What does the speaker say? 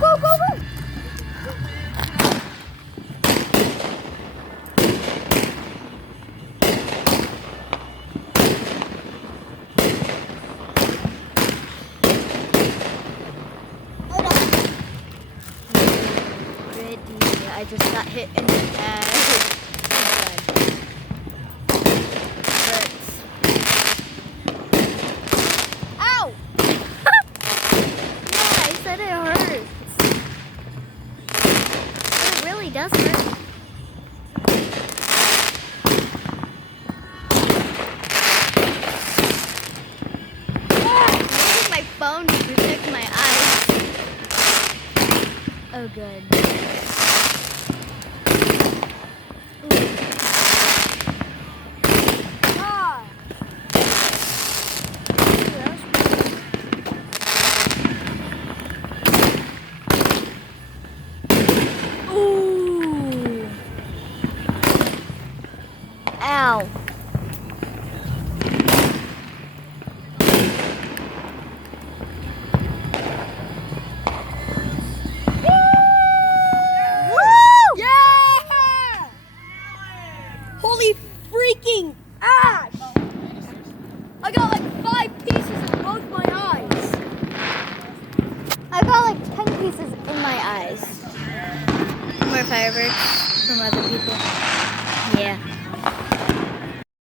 go, go, go! I just got hit in the head. Hurts. Ow! Yeah, I said it hurts. It really does hurt. I'm using my phone to protect my eyes. Oh, good. Ow. Woo! Yeah! Holy freaking ash! I got like 5 pieces in both my eyes. I got like 10 pieces in my eyes. More fireworks from other people. Yeah.